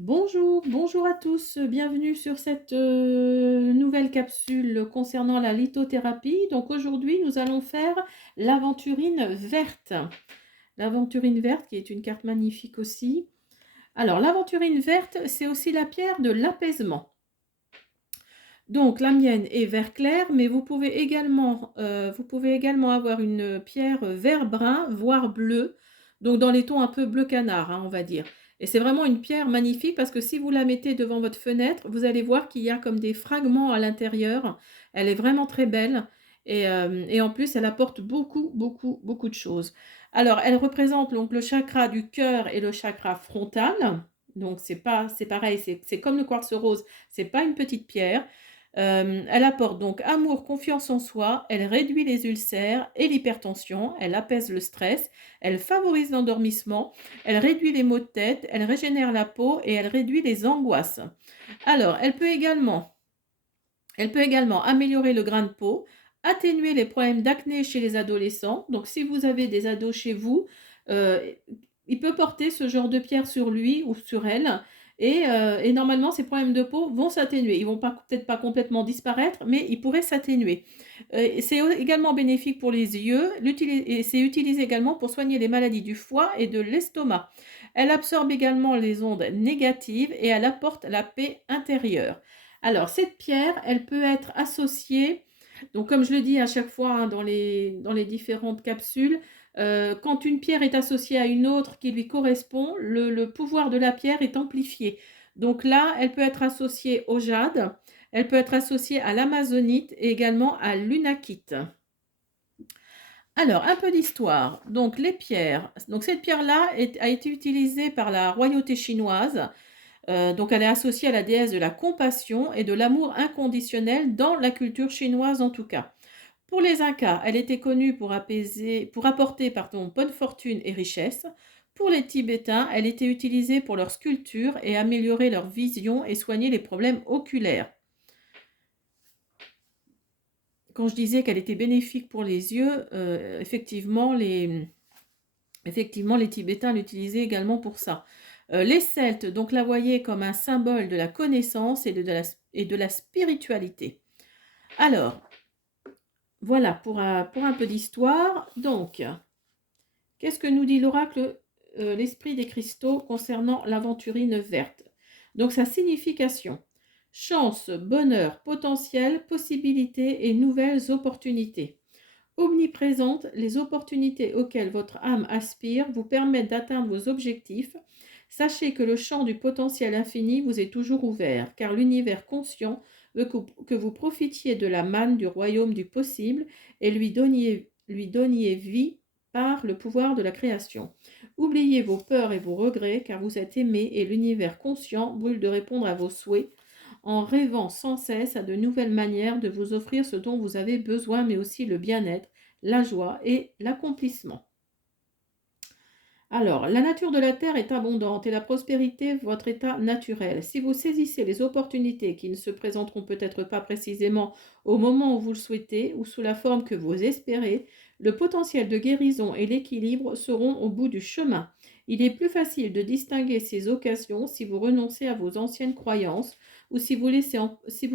Bonjour, bonjour à tous, bienvenue sur cette nouvelle capsule concernant la lithothérapie. Donc aujourd'hui, nous allons faire l'aventurine verte. L'aventurine verte qui est une carte magnifique aussi. Alors l'aventurine verte, c'est aussi la pierre de l'apaisement. Donc la mienne est vert clair, mais vous pouvez également avoir une pierre vert brun, voire bleu, donc dans les tons un peu bleu canard, hein, on va dire. Et c'est vraiment une pierre magnifique parce que si vous la mettez devant votre fenêtre, vous allez voir qu'il y a comme des fragments à l'intérieur. Elle est vraiment très belle et en plus, elle apporte beaucoup, beaucoup, beaucoup de choses. Alors, elle représente donc le chakra du cœur et le chakra frontal. Donc, c'est pareil, c'est comme le quartz rose, c'est pas une petite pierre. Elle apporte donc amour, confiance en soi, elle réduit les ulcères et l'hypertension, elle apaise le stress, elle favorise l'endormissement, elle réduit les maux de tête, elle régénère la peau et elle réduit les angoisses. Alors, elle peut également améliorer le grain de peau, atténuer les problèmes d'acné chez les adolescents. Donc, si vous avez des ados chez vous, euh, il peut porter ce genre de pierre sur lui ou sur elle. Et normalement, ces problèmes de peau vont s'atténuer. Ils vont peut-être pas complètement disparaître, mais ils pourraient s'atténuer. C'est également bénéfique pour les yeux et c'est utilisé également pour soigner les maladies du foie et de l'estomac. Elle absorbe également les ondes négatives et elle apporte la paix intérieure. Alors, cette pierre, elle peut être associée, donc comme je le dis à chaque fois hein, dans les différentes capsules, quand une pierre est associée à une autre qui lui correspond, le pouvoir de la pierre est amplifié. Donc là, elle peut être associée au jade, elle peut être associée à l'amazonite et également à l'unakite. Alors, un peu d'histoire. Donc, les pierres. Donc, cette pierre-là a été utilisée par la royauté chinoise. Donc, elle est associée à la déesse de la compassion et de l'amour inconditionnel dans la culture chinoise en tout cas. Pour les Incas, elle était connue pour apporter bonne fortune et richesse. Pour les Tibétains, elle était utilisée pour leur sculpture et améliorer leur vision et soigner les problèmes oculaires. Quand je disais qu'elle était bénéfique pour les yeux, effectivement, les Tibétains l'utilisaient également pour ça. Les Celtes, donc, la voyaient comme un symbole de la connaissance et de la spiritualité. Alors, voilà pour un peu d'histoire. Donc, qu'est-ce que nous dit l'oracle, l'esprit des cristaux concernant l'aventurine verte? Donc, sa signification. Chance, bonheur, potentiel, possibilités et nouvelles opportunités. Omniprésente, les opportunités auxquelles votre âme aspire vous permettent d'atteindre vos objectifs. Sachez que le champ du potentiel infini vous est toujours ouvert, car l'univers conscient veut que vous profitiez de la manne du royaume du possible et lui donniez vie par le pouvoir de la création. Oubliez vos peurs et vos regrets, car vous êtes aimé et l'univers conscient brûle de répondre à vos souhaits en rêvant sans cesse à de nouvelles manières de vous offrir ce dont vous avez besoin, mais aussi le bien-être, la joie et l'accomplissement. Alors, la nature de la Terre est abondante et la prospérité votre état naturel. Si vous saisissez les opportunités qui ne se présenteront peut-être pas précisément au moment où vous le souhaitez ou sous la forme que vous espérez, le potentiel de guérison et l'équilibre seront au bout du chemin. Il est plus facile de distinguer ces occasions si vous renoncez à vos anciennes croyances ou si vous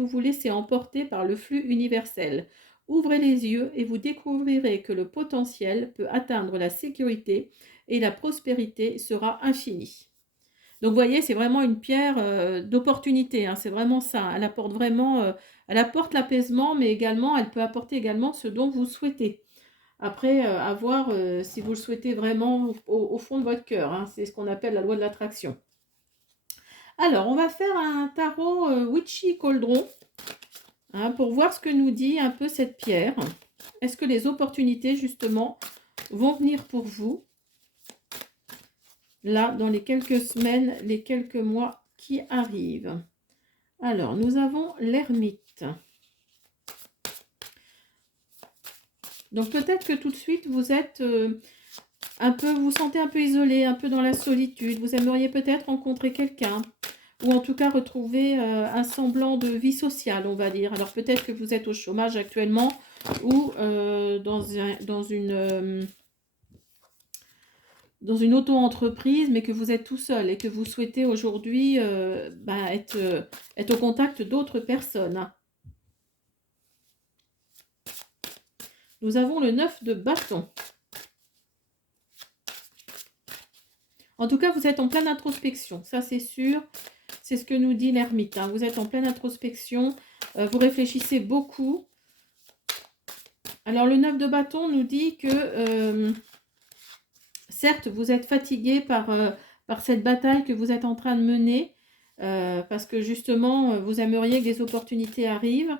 vous laissez emporter par le flux universel. Ouvrez les yeux et vous découvrirez que le potentiel peut atteindre la sécurité et la prospérité sera infinie. Donc vous voyez, c'est vraiment une pierre d'opportunité, hein, c'est vraiment ça. Elle apporte l'apaisement, mais également, elle peut apporter également ce dont vous souhaitez. Après, à voir si vous le souhaitez vraiment au fond de votre cœur, hein, c'est ce qu'on appelle la loi de l'attraction. Alors, on va faire un tarot Witchy Coldron hein, pour voir ce que nous dit un peu cette pierre. Est-ce que les opportunités, justement, vont venir pour vous là, dans les quelques semaines, les quelques mois qui arrivent? Alors, nous avons l'ermite. Donc, peut-être que tout de suite, vous êtes vous vous sentez un peu isolé, un peu dans la solitude. Vous aimeriez peut-être rencontrer quelqu'un ou en tout cas retrouver un semblant de vie sociale, on va dire. Alors, peut-être que vous êtes au chômage actuellement ou dans une auto-entreprise, mais que vous êtes tout seul et que vous souhaitez aujourd'hui être au contact d'autres personnes, hein. Nous avons le 9 de bâton. En tout cas, vous êtes en pleine introspection, ça c'est sûr. C'est ce que nous dit l'ermite, hein. Vous êtes en pleine introspection, vous réfléchissez beaucoup. Alors le 9 de bâton nous dit que, certes, vous êtes fatigué par cette bataille que vous êtes en train de mener, parce que justement, vous aimeriez que des opportunités arrivent.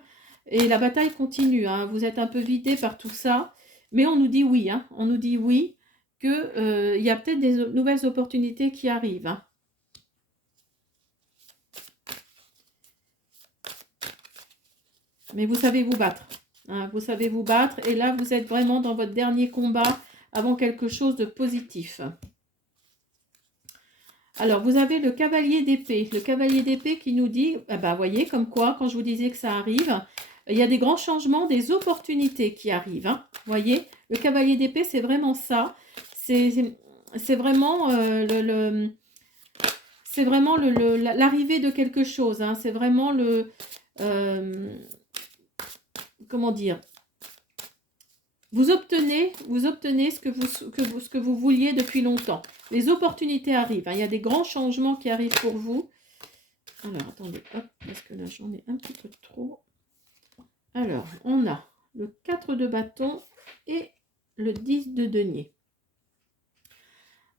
Et la bataille continue, hein. Vous êtes un peu vidé par tout ça, mais on nous dit oui, hein. On nous dit oui, qu'il y a peut-être des nouvelles opportunités qui arrivent, hein. Mais vous savez vous battre, hein. Vous savez vous battre, et là, vous êtes vraiment dans votre dernier combat avant quelque chose de positif. Alors, vous avez le cavalier d'épée. Le cavalier d'épée qui nous dit, ah bah, voyez, comme quoi, quand je vous disais que ça arrive, il y a des grands changements, des opportunités qui arrivent, hein. Voyez, le cavalier d'épée, c'est vraiment ça. C'est vraiment c'est vraiment l'arrivée de quelque chose, hein. C'est vraiment comment dire, vous obtenez ce que vous vouliez depuis longtemps. Les opportunités arrivent, hein. Il y a des grands changements qui arrivent pour vous. Alors, attendez, hop, parce que là, j'en ai un petit peu trop. Alors, on a le 4 de bâton et le 10 de denier.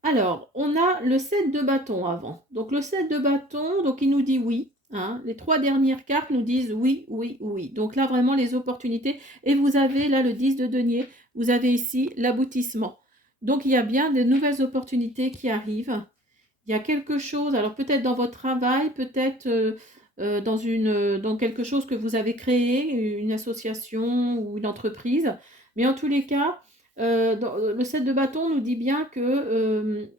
Alors, on a le 7 de bâton avant. Donc, le 7 de bâton, donc il nous dit oui, hein. Les 3 dernières cartes nous disent oui, oui, oui. Donc là, vraiment, les opportunités. Et vous avez là le 10 de denier. Vous avez ici l'aboutissement. Donc, il y a bien de nouvelles opportunités qui arrivent. Il y a quelque chose, alors peut-être dans votre travail, peut-être dans quelque chose que vous avez créé, une association ou une entreprise. Mais en tous les cas, le 7 de bâton nous dit bien que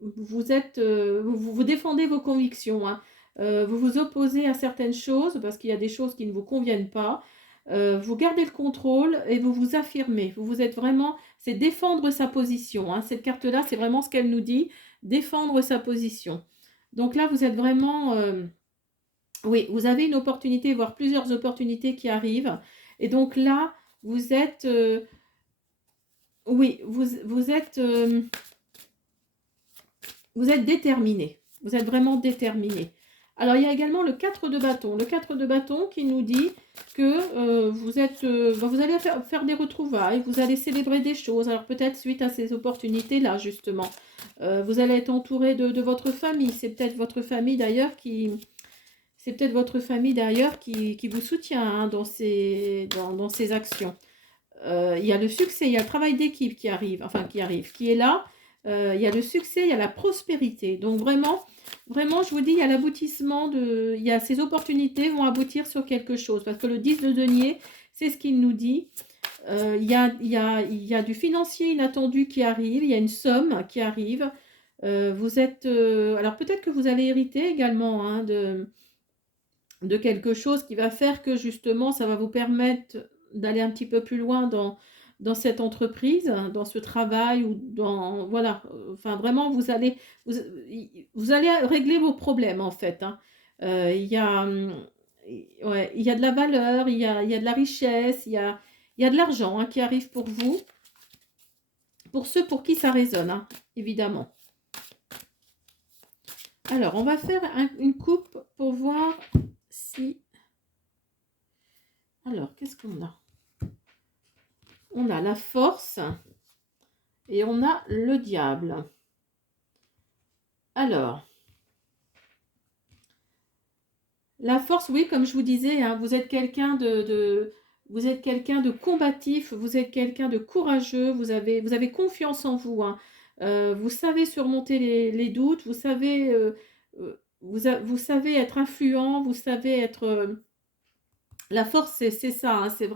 vous défendez vos convictions, hein. Vous vous opposez à certaines choses parce qu'il y a des choses qui ne vous conviennent pas. Vous gardez le contrôle et vous vous affirmez. Vous êtes vraiment, c'est défendre sa position, hein. Cette carte-là, c'est vraiment ce qu'elle nous dit, défendre sa position. Donc là, vous êtes vraiment, oui, vous avez une opportunité, voire plusieurs opportunités qui arrivent. Et donc là, vous êtes, oui, vous êtes déterminé. Vous êtes vraiment déterminé. Alors, il y a également le 4 de bâton. Le 4 de bâton qui nous dit que vous allez faire des retrouvailles, vous allez célébrer des choses. Alors, peut-être suite à ces opportunités-là, justement. Vous allez être entouré de votre famille. C'est peut-être votre famille d'ailleurs qui... C'est peut-être votre famille d'ailleurs qui vous soutient, hein, dans ces actions. Il y a le succès, il y a le travail d'équipe qui arrive, qui est là. Il y a le succès, il y a la prospérité. Donc vraiment, je vous dis, il y a l'aboutissement il y a ces opportunités vont aboutir sur quelque chose. Parce que le 10 de denier, c'est ce qu'il nous dit. Il y a du financier inattendu qui arrive, il y a une somme qui arrive. Vous êtes... alors peut-être que vous allez hériter également, hein, de quelque chose qui va faire que justement, ça va vous permettre d'aller un petit peu plus loin dans cette entreprise, dans ce travail ou dans... Voilà, enfin vraiment, vous allez régler vos problèmes en fait, hein. Il y a, ouais, il y a de la valeur, il y a de la richesse, il y a de l'argent, hein, qui arrive pour vous, pour ceux pour qui ça résonne, hein, évidemment. Alors, on va faire une coupe pour voir si... Alors, qu'est-ce qu'on a? On a la force et on a le diable. Alors, la force, oui, comme je vous disais, hein, vous êtes quelqu'un vous êtes quelqu'un de combatif, vous êtes quelqu'un de courageux, vous avez confiance en vous, hein. Vous savez surmonter les doutes, vous savez, vous savez être influent, vous savez être... la force, c'est ça, hein, c'est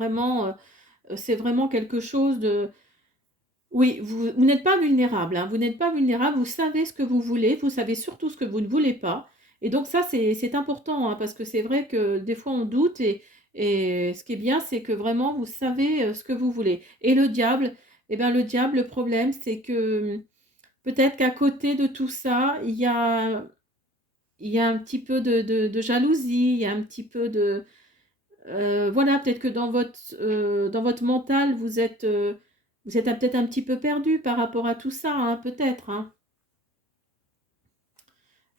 vraiment quelque chose de... Oui, vous n'êtes pas vulnérable, hein, vous n'êtes pas vulnérable, vous savez ce que vous voulez, vous savez surtout ce que vous ne voulez pas. Et donc ça, c'est important, hein, parce que c'est vrai que des fois on doute et ce qui est bien, c'est que vraiment vous savez ce que vous voulez. Et le diable, eh bien le diable, le problème, c'est que peut-être qu'à côté de tout ça, il y a un petit peu de jalousie, il y a un petit peu de... voilà, peut-être que dans votre mental, vous êtes peut-être un petit peu perdu par rapport à tout ça, hein, peut-être. Hein.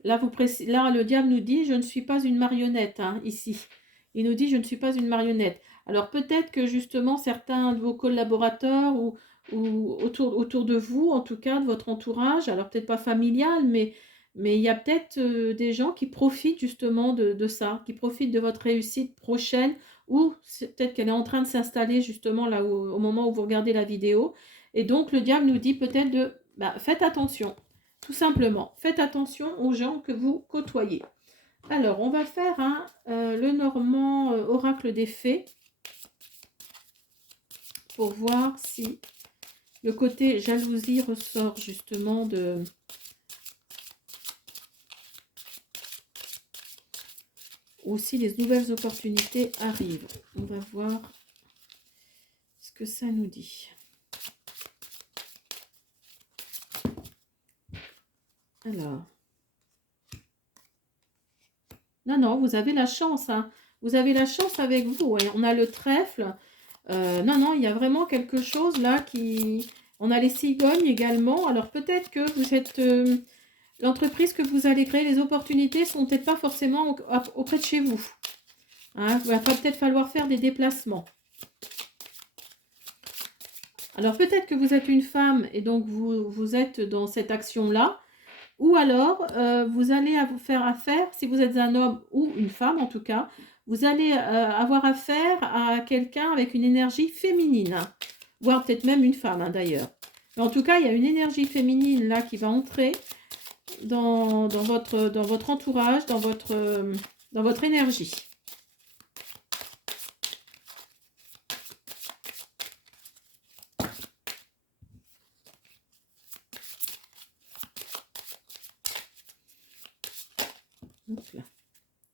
Là, là, le diable nous dit, je ne suis pas une marionnette, hein, ici. Il nous dit, je ne suis pas une marionnette. Alors peut-être que justement, certains de vos collaborateurs ou autour de vous, en tout cas, de votre entourage, alors peut-être pas familial, mais il y a peut-être des gens qui profitent justement de ça, qui profitent de votre réussite prochaine, ou peut-être qu'elle est en train de s'installer justement là au moment où vous regardez la vidéo. Et donc, le diable nous dit peut-être faites attention. Tout simplement, faites attention aux gens que vous côtoyez. Alors, on va faire le Normand oracle des fées pour voir si le côté jalousie ressort justement de... ou si les nouvelles opportunités arrivent. On va voir ce que ça nous dit. Alors... Non, vous avez la chance. Hein. Vous avez la chance avec vous. Hein. On a le trèfle. Non, il y a vraiment quelque chose là qui... On a les cigognes également. Alors peut-être que vous êtes... l'entreprise que vous allez créer, les opportunités sont peut-être pas forcément auprès de chez vous. Hein. Il va peut-être falloir faire des déplacements. Alors peut-être que vous êtes une femme et donc vous êtes dans cette action-là. Ou alors, vous allez vous faire affaire, si vous êtes un homme ou une femme en tout cas, vous allez avoir affaire à quelqu'un avec une énergie féminine, hein, voire peut-être même une femme hein, d'ailleurs. Mais en tout cas, il y a une énergie féminine là qui va entrer dans votre entourage, dans votre énergie.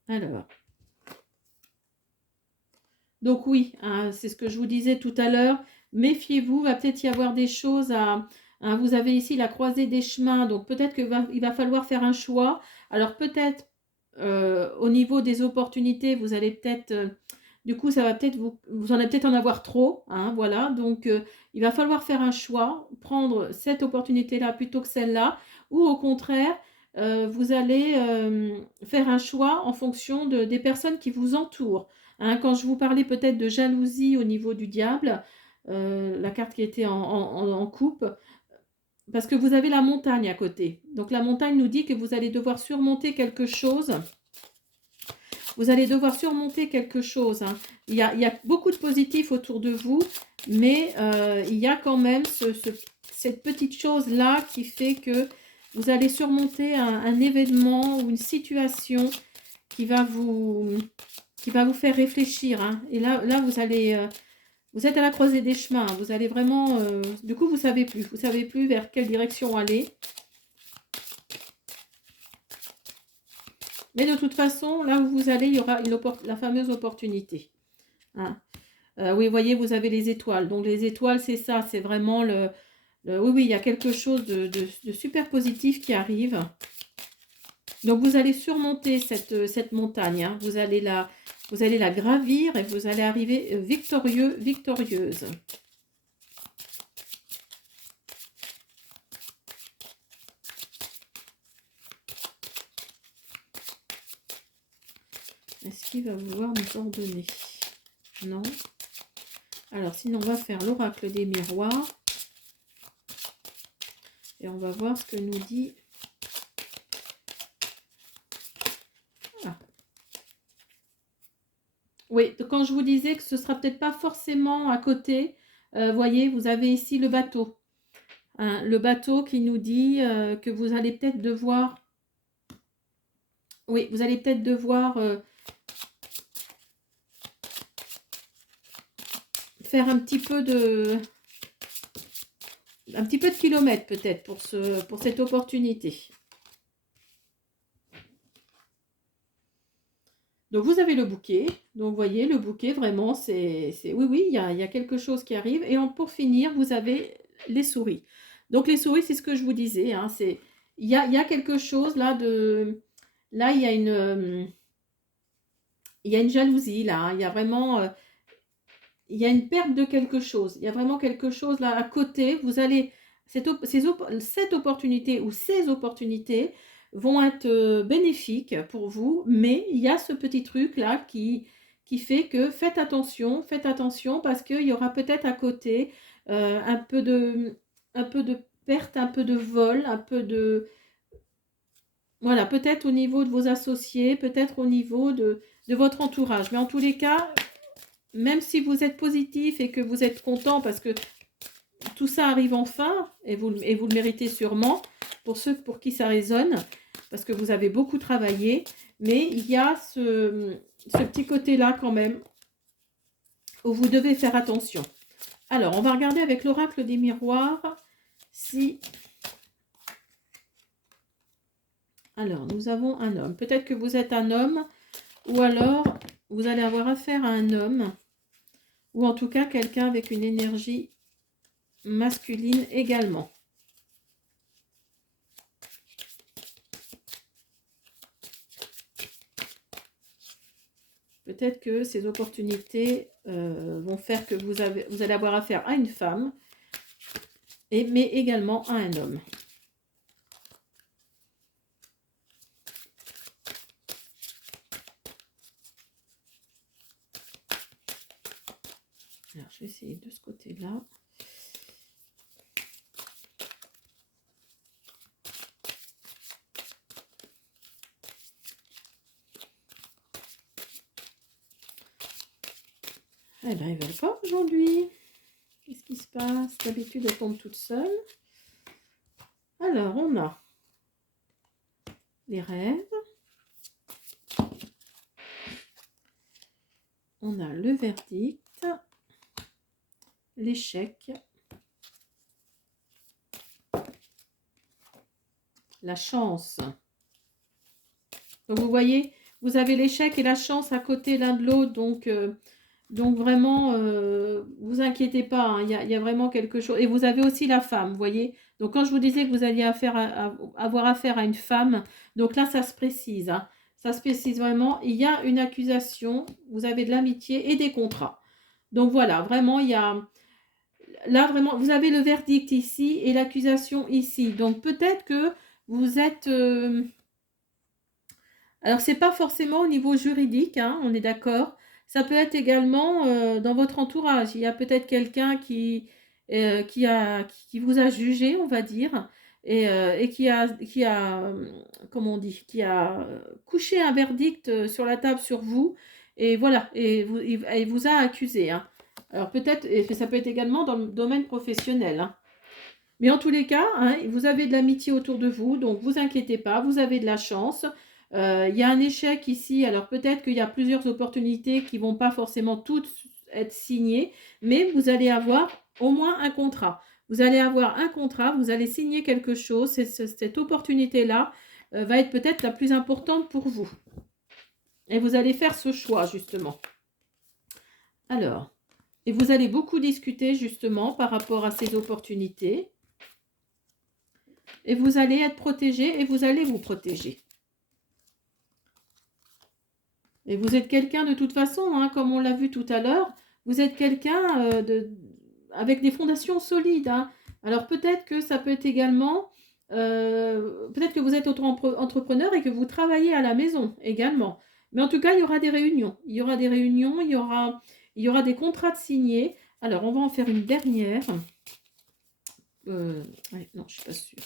Alors, donc oui, hein, c'est ce que je vous disais tout à l'heure. Méfiez-vous, va peut-être y avoir des choses à... Hein, vous avez ici la croisée des chemins, donc peut-être qu'il va falloir faire un choix. Alors peut-être au niveau des opportunités, vous allez peut-être... du coup, ça va peut-être vous en allez peut-être en avoir trop. Hein, voilà, donc il va falloir faire un choix, prendre cette opportunité-là plutôt que celle-là. Ou au contraire, vous allez faire un choix en fonction des personnes qui vous entourent. Hein, quand je vous parlais peut-être de jalousie au niveau du diable, la carte qui était en coupe, parce que vous avez la montagne à côté. Donc la montagne nous dit que vous allez devoir surmonter quelque chose. Vous allez devoir surmonter quelque chose. Hein. Il y a beaucoup de positifs autour de vous, mais il y a quand même cette petite chose-là qui fait que vous allez surmonter un événement ou une situation qui va vous faire réfléchir. Hein. Et là vous allez... vous êtes à la croisée des chemins. Vous allez vraiment... du coup, vous savez plus. Vous savez plus vers quelle direction aller. Mais de toute façon, là où vous allez, il y aura la fameuse opportunité. Hein. Oui, vous voyez, vous avez les étoiles. Donc, les étoiles, c'est ça. C'est vraiment oui, il y a quelque chose de super positif qui arrive. Donc, vous allez surmonter cette montagne. Hein. Vous allez la gravir et vous allez arriver victorieuse. Est-ce qu'il va vouloir nous ordonner? Non. Alors, sinon, on va faire l'oracle des miroirs. Et on va voir ce que nous dit... Ah. Oui, quand je vous disais que ce sera peut-être pas forcément à côté, voyez, vous avez ici le bateau. Hein, le bateau qui nous dit que vous allez peut-être devoir... Oui, vous allez peut-être devoir... faire un petit peu de kilomètres peut-être pour cette opportunité. Donc vous avez le bouquet. Donc vous voyez le bouquet vraiment c'est oui il y a quelque chose qui arrive et pour finir vous avez les souris. Donc les souris, c'est ce que je vous disais, hein, il y a quelque chose là de... Là, il y a une jalousie, là, hein, il y a vraiment... il y a une perte de quelque chose. Il y a vraiment quelque chose là à côté. Vous allez... cette opportunité ou ces opportunités vont être bénéfiques pour vous, mais il y a ce petit truc là qui fait que faites attention parce qu'il y aura peut-être à côté un peu de perte, un peu de vol, un peu de... Voilà, peut-être au niveau de vos associés, peut-être au niveau de votre entourage. Mais en tous les cas, même si vous êtes positif et que vous êtes content parce que tout ça arrive enfin, et vous le méritez sûrement, pour ceux pour qui ça résonne, parce que vous avez beaucoup travaillé, mais il y a ce petit côté-là quand même, où vous devez faire attention. Alors, on va regarder avec l'oracle des miroirs, si... Alors, nous avons un homme. Peut-être que vous êtes un homme, ou alors vous allez avoir affaire à un homme, ou en tout cas quelqu'un avec une énergie masculine également. Peut-être que ces opportunités vont faire que vous allez avoir affaire à une femme, mais également à un homme. Alors, je vais essayer de ce côté-là. Eh bien, ils ne veulent pas aujourd'hui. Qu'est-ce qui se passe? D'habitude, elle tombe toute seule. Alors, on a les rêves. On a le verdict. L'échec. La chance. Donc, vous voyez, vous avez l'échec et la chance à côté l'un de l'autre. Donc vraiment, vous inquiétez pas, hein, il y a vraiment quelque chose. Et vous avez aussi la femme, vous voyez. Donc quand je vous disais que vous alliez avoir affaire à une femme, donc là, ça se précise. Hein, ça se précise vraiment. Il y a une accusation, vous avez de l'amitié et des contrats. Donc voilà, vraiment, il y a... Là, vraiment, vous avez le verdict ici et l'accusation ici. Donc peut-être que vous êtes... Alors, c'est pas forcément au niveau juridique, hein, on est d'accord. Ça peut être également dans votre entourage. Il y a peut-être quelqu'un qui vous a jugé, on va dire, et comment on dit, qui a couché un verdict sur la table sur vous, et voilà, et vous a accusé. Hein. Alors peut-être, et ça peut être également dans le domaine professionnel. Hein. Mais en tous les cas, hein, vous avez de l'amitié autour de vous, donc vous inquiétez pas, vous avez de la chance. Il y a un échec ici, alors peut-être qu'il y a plusieurs opportunités qui ne vont pas forcément toutes être signées, mais vous allez avoir au moins un contrat. Vous allez avoir un contrat, vous allez signer quelque chose, cette opportunité-là va être peut-être la plus importante pour vous. Et vous allez faire ce choix, justement. Alors, et vous allez beaucoup discuter, justement, par rapport à ces opportunités. Et vous allez être protégé et vous allez vous protéger. Et vous êtes quelqu'un de toute façon, hein, comme on l'a vu tout à l'heure, vous êtes quelqu'un avec des fondations solides. Hein. Alors peut-être que ça peut être également, peut-être que vous êtes auto-entrepreneur et que vous travaillez à la maison également. Mais en tout cas, il y aura des réunions. Il y aura des réunions, il y aura des contrats de signés. Alors, on va en faire une dernière. Ouais, non, je ne suis pas sûre.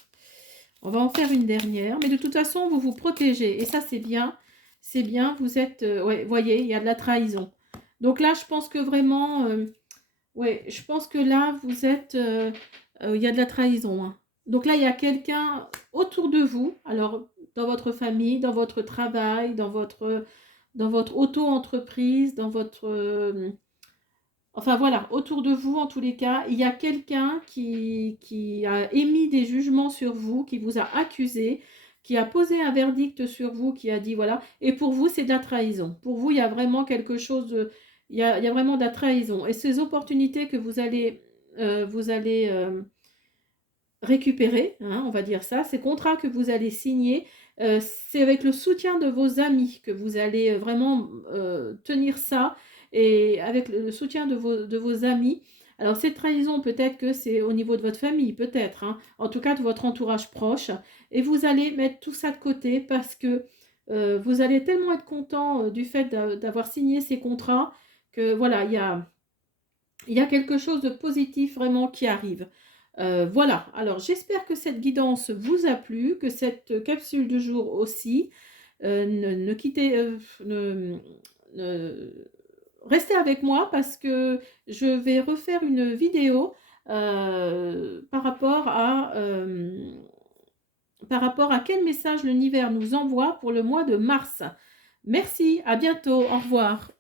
On va en faire une dernière. Mais de toute façon, vous vous protégez. Et ça, c'est bien. C'est bien. Vous êtes... ouais, voyez, il y a de la trahison. Donc là, je pense que vraiment... ouais, je pense que là, vous êtes... il y a de la trahison. Hein. Donc là, il y a quelqu'un autour de vous. Alors, dans votre famille, dans votre travail, dans votre auto-entreprise, dans votre... enfin voilà, autour de vous, en tous les cas, il y a quelqu'un qui a émis des jugements sur vous, qui vous a accusé, qui a posé un verdict sur vous, qui a dit voilà. Et pour vous, c'est de la trahison. Pour vous, il y a vraiment quelque chose de... Il y a vraiment de la trahison. Et ces opportunités que vous allez récupérer, hein, on va dire ça, ces contrats que vous allez signer, c'est avec le soutien de vos amis que vous allez, vraiment, tenir ça et avec le soutien de vos amis. Alors cette trahison, peut-être que c'est au niveau de votre famille, peut-être, hein, en tout cas de votre entourage proche et vous allez mettre tout ça de côté parce que, vous allez tellement être content, du fait d'avoir signé ces contrats que voilà, il y a quelque chose de positif vraiment qui arrive. Voilà, alors j'espère que cette guidance vous a plu, que cette capsule du jour aussi. Ne quittez, ne restez avec moi parce que je vais refaire une vidéo, par rapport à quel message l'univers nous envoie pour le mois de mars. Merci, à bientôt, au revoir.